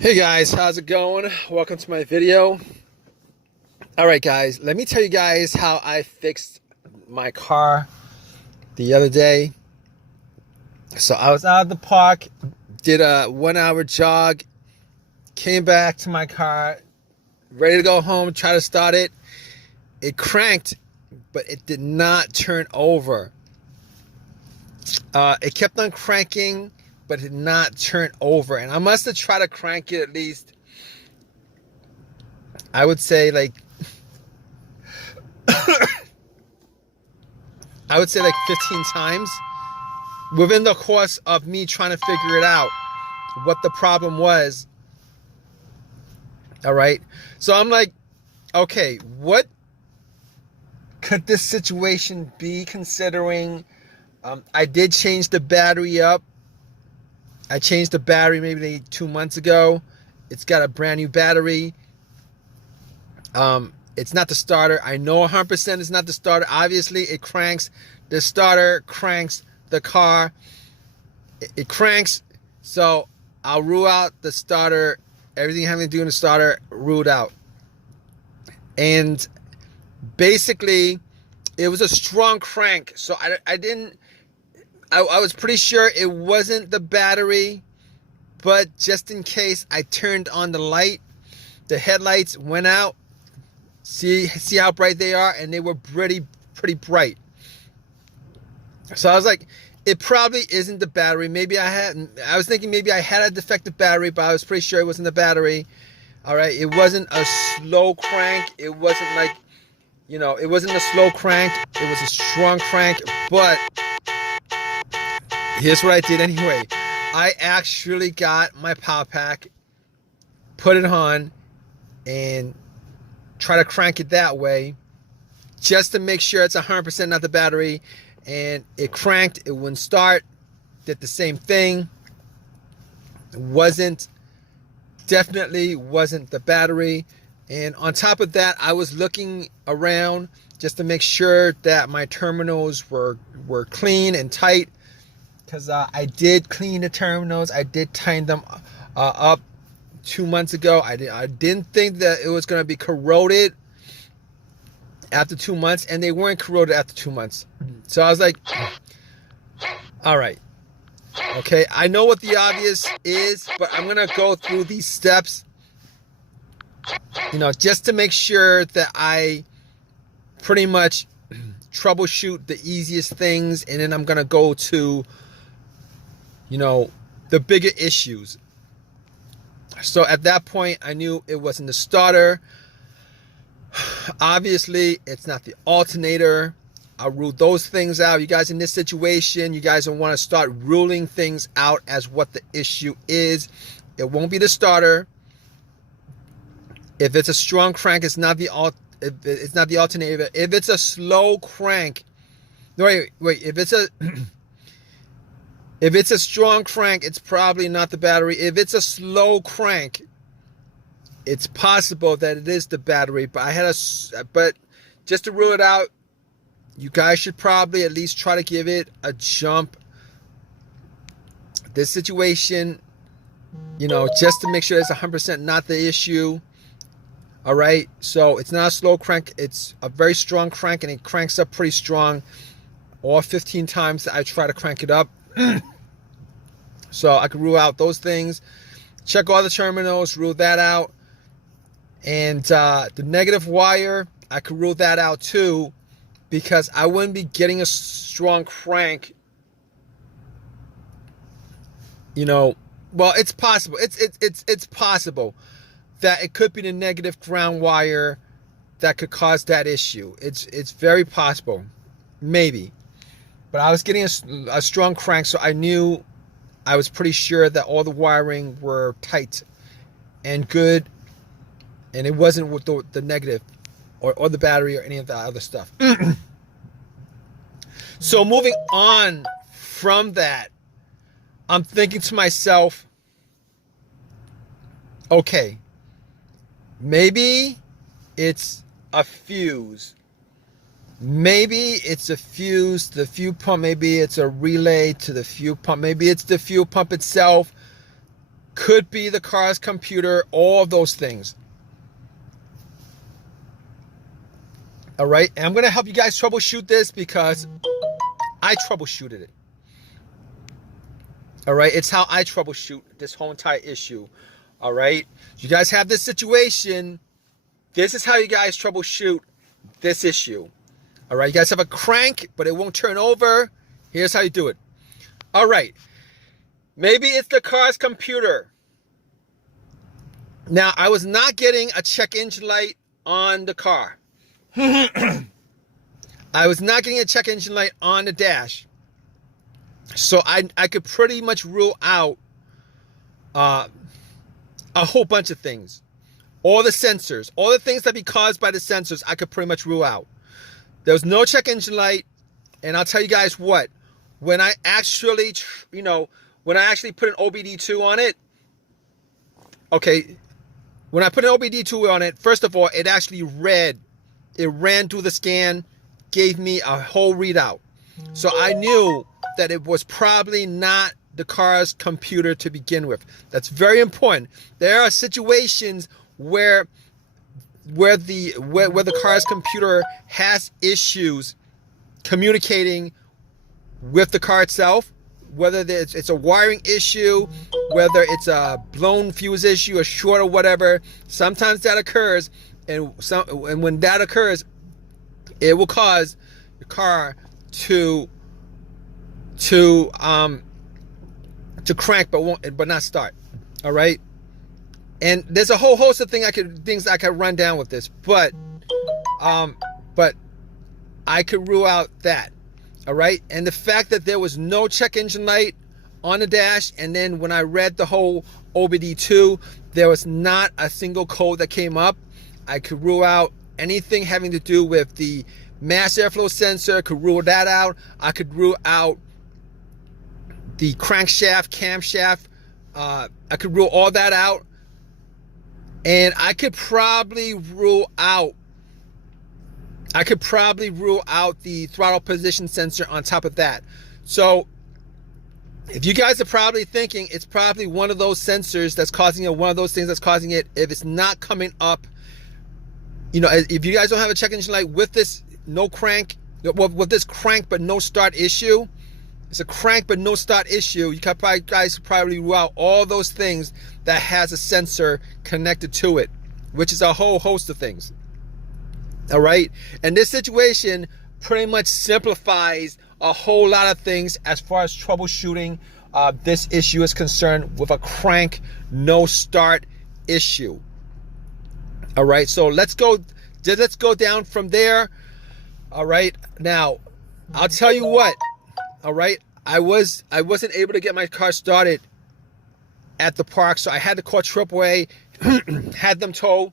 Hey guys, how's it going? Welcome to my video. All right guys, let me tell you guys how I fixed my car the other day. So I was out of the park, did a 1 hour jog, came back to my car, ready to go home, try to start it. It cranked, but it did not turn over. It kept on cranking, but it did not turn over. And I must have tried to crank it at least, I would say like 15 times within the course of me trying to figure it out, what the problem was. All right. So I'm like, okay, what could this situation be, considering I did change the battery up. I changed the battery maybe 2 months ago. It's got a brand new battery. It's not the starter. I know 100% it's not the starter. Obviously, it cranks. The starter cranks the car. It cranks. So I'll rule out the starter. Everything having to do with the starter, ruled out. And basically, it was a strong crank. So I was pretty sure it wasn't the battery. But just in case, I turned on the light. The headlights went out. See how bright they are, and they were pretty bright. So I was like, it probably isn't the battery. I was thinking maybe I had a defective battery, but I was pretty sure it wasn't the battery. All right, it wasn't a slow crank. It wasn't like, it wasn't a slow crank. It was a strong crank. But here's what I did anyway. I actually got my power pack, put it on, and try to crank it that way, just to make sure it's 100% not the battery. And it cranked. It wouldn't start. Did the same thing. Definitely wasn't the battery. And on top of that, I was looking around just to make sure that my terminals were clean and tight, because I did clean the terminals. I did tighten them up 2 months ago. I didn't think that it was going to be corroded after 2 months, and they weren't corroded after 2 months. So I was like, all right, okay, I know what the obvious is, but I'm going to go through these steps, just to make sure that I pretty much troubleshoot the easiest things, and then I'm going to go to, the bigger issues. So at that point, I knew it wasn't the starter. Obviously, it's not the alternator. I'll rule those things out. You guys in this situation, you guys don't want to start ruling things out as what the issue is. It won't be the starter. If it's a strong crank, it's not the alternator. If it's a slow crank, wait. If it's a strong crank, it's probably not the battery. If it's a slow crank, it's possible that it is the battery. But just to rule it out, you guys should probably at least try to give it a jump. This situation, just to make sure it's 100% not the issue. All right. So it's not a slow crank. It's a very strong crank, and it cranks up pretty strong. All 15 times that I try to crank it up. So I can rule out those things. Check all the terminals, rule that out. And the negative wire, I could rule that out too, because I wouldn't be getting a strong crank. Well, it's possible. It's possible that it could be the negative ground wire that could cause that issue. It's very possible, maybe. But I was getting a strong crank, so I was pretty sure that all the wiring were tight and good, and it wasn't with the negative or the battery or any of the other stuff. So moving on from that, I'm thinking to myself, okay, maybe it's a fuse. Maybe it's a fuse, the fuel pump. Maybe it's a relay to the fuel pump. Maybe it's the fuel pump itself. could be the car's computer, all of those things. All right, and I'm going to help you guys troubleshoot this because I troubleshooted it. All right, it's how I troubleshoot this whole entire issue. All right, you guys have this situation. This is how you guys troubleshoot this issue. All right, you guys have a crank, but it won't turn over. Here's how you do it. All right, maybe it's the car's computer. Now, I was not getting a check engine light on the car. I was not getting a check engine light on the dash. So I could pretty much rule out a whole bunch of things. All the sensors, all the things that be caused by the sensors, I could pretty much rule out. There was no check engine light. And I'll tell you guys what, when I actually, when I actually put an OBD2 on it, okay, when I put an OBD2 on it, first of all, it actually it ran through the scan, gave me a whole readout. So I knew that it was probably not the car's computer to begin with. That's very important. There are situations where the car's computer has issues communicating with the car itself, whether it's a wiring issue, whether it's a blown fuse issue, a short or whatever. Sometimes that occurs, and when that occurs, it will cause the car to crank but not start. All right, and there's a whole host of things I could run down with this, but I could rule out that. All right, and the fact that there was no check engine light on the dash, and then when I read the whole OBD2, there was not a single code that came up. I could rule out anything having to do with the mass airflow sensor, could rule that out. I could rule out the crankshaft, camshaft. I could rule all that out. And I could probably rule out the throttle position sensor on top of that. So if you guys are probably thinking it's probably one of those sensors that's causing it, one of those things that's causing it, if it's not coming up, if you guys don't have a check engine light with this with this crank but no start issue, it's a crank but no start issue, you guys could probably rule out all those things that has a sensor connected to it, which is a whole host of things. All right, and this situation pretty much simplifies a whole lot of things as far as troubleshooting this issue is concerned with a crank no start issue. All right, so let's go down from there. All right, now I'll tell you what. All right, I wasn't able to get my car started at the park, so I had to call AAA, had them tow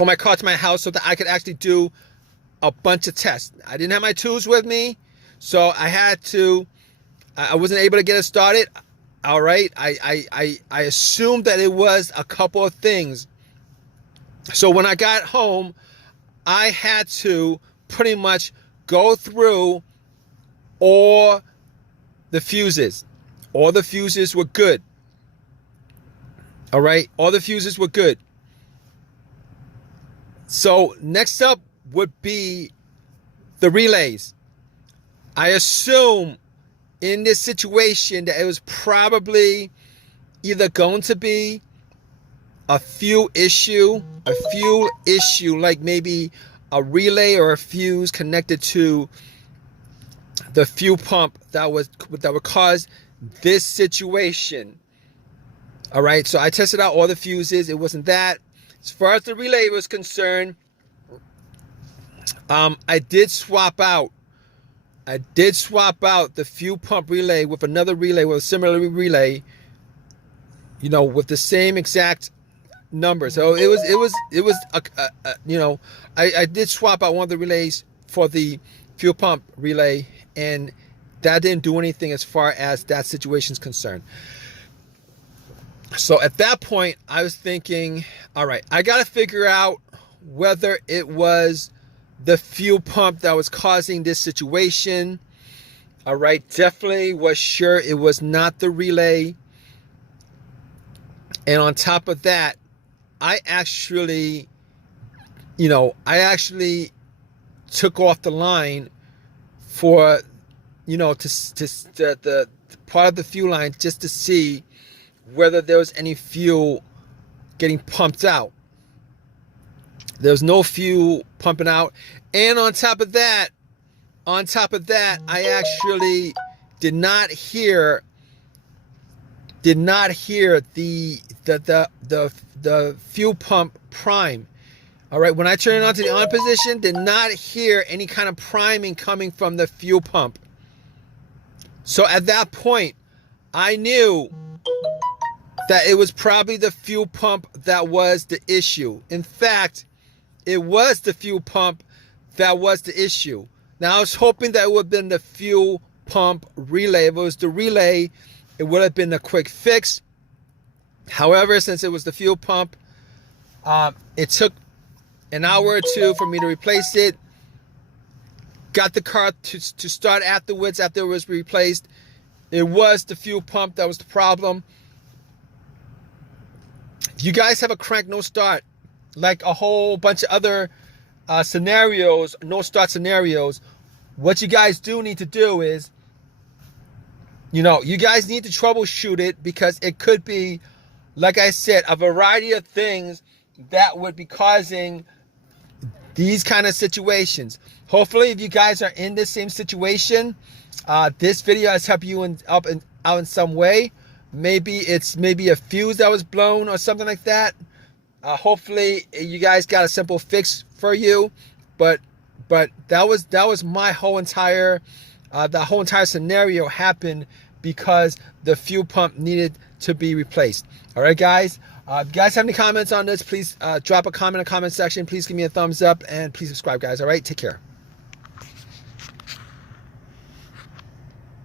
my car to my house so that I could actually do a bunch of tests. I didn't have my tools with me, so I wasn't able to get it started. All right, I assumed that it was a couple of things. So when I got home, I had to pretty much go through all the fuses. All the fuses were good. All right, all the fuses were good. So next up would be the relays. I assume in this situation that it was probably either going to be a fuel issue, like maybe a relay or a fuse connected to the fuel pump that would cause this situation. All right, so I tested out all the fuses. It wasn't that. As far as the relay was concerned, I did swap out the fuel pump relay with another relay, with a similar relay, with the same exact number. So I did swap out one of the relays for the fuel pump relay, and that didn't do anything as far as that situation is concerned. So at that point, I was thinking, all right, I got to figure out whether it was the fuel pump that was causing this situation. All right, definitely was sure it was not the relay. And on top of that, I actually took off the line for, the part of the fuel line just to see whether there was any fuel getting pumped out. There was no fuel pumping out. And on top of that, I actually did not hear the fuel pump prime. All right, when I turned it on to the on position, did not hear any kind of priming coming from the fuel pump. So at that point, I knew that it was probably the fuel pump that was the issue. In fact, it was the fuel pump that was the issue. Now, I was hoping that it would have been the fuel pump relay. If it was the relay, it would have been a quick fix. However, since it was the fuel pump, it took an hour or two for me to replace it. Got the car to start afterwards after it was replaced. It was the fuel pump that was the problem. If you guys have a crank no start, like a whole bunch of other scenarios, no start scenarios, what you guys do need to do is, you guys need to troubleshoot it, because it could be, like I said, a variety of things that would be causing these kind of situations. Hopefully, if you guys are in this same situation, this video has helped you out in some way. Maybe it's a fuse that was blown or something like that. Hopefully, you guys got a simple fix for you. But that was my whole entire the whole entire scenario happened because the fuel pump needed to be replaced. All right, guys. If you guys have any comments on this, please drop a comment in the comment section. Please give me a thumbs up and please subscribe, guys. All right, take care.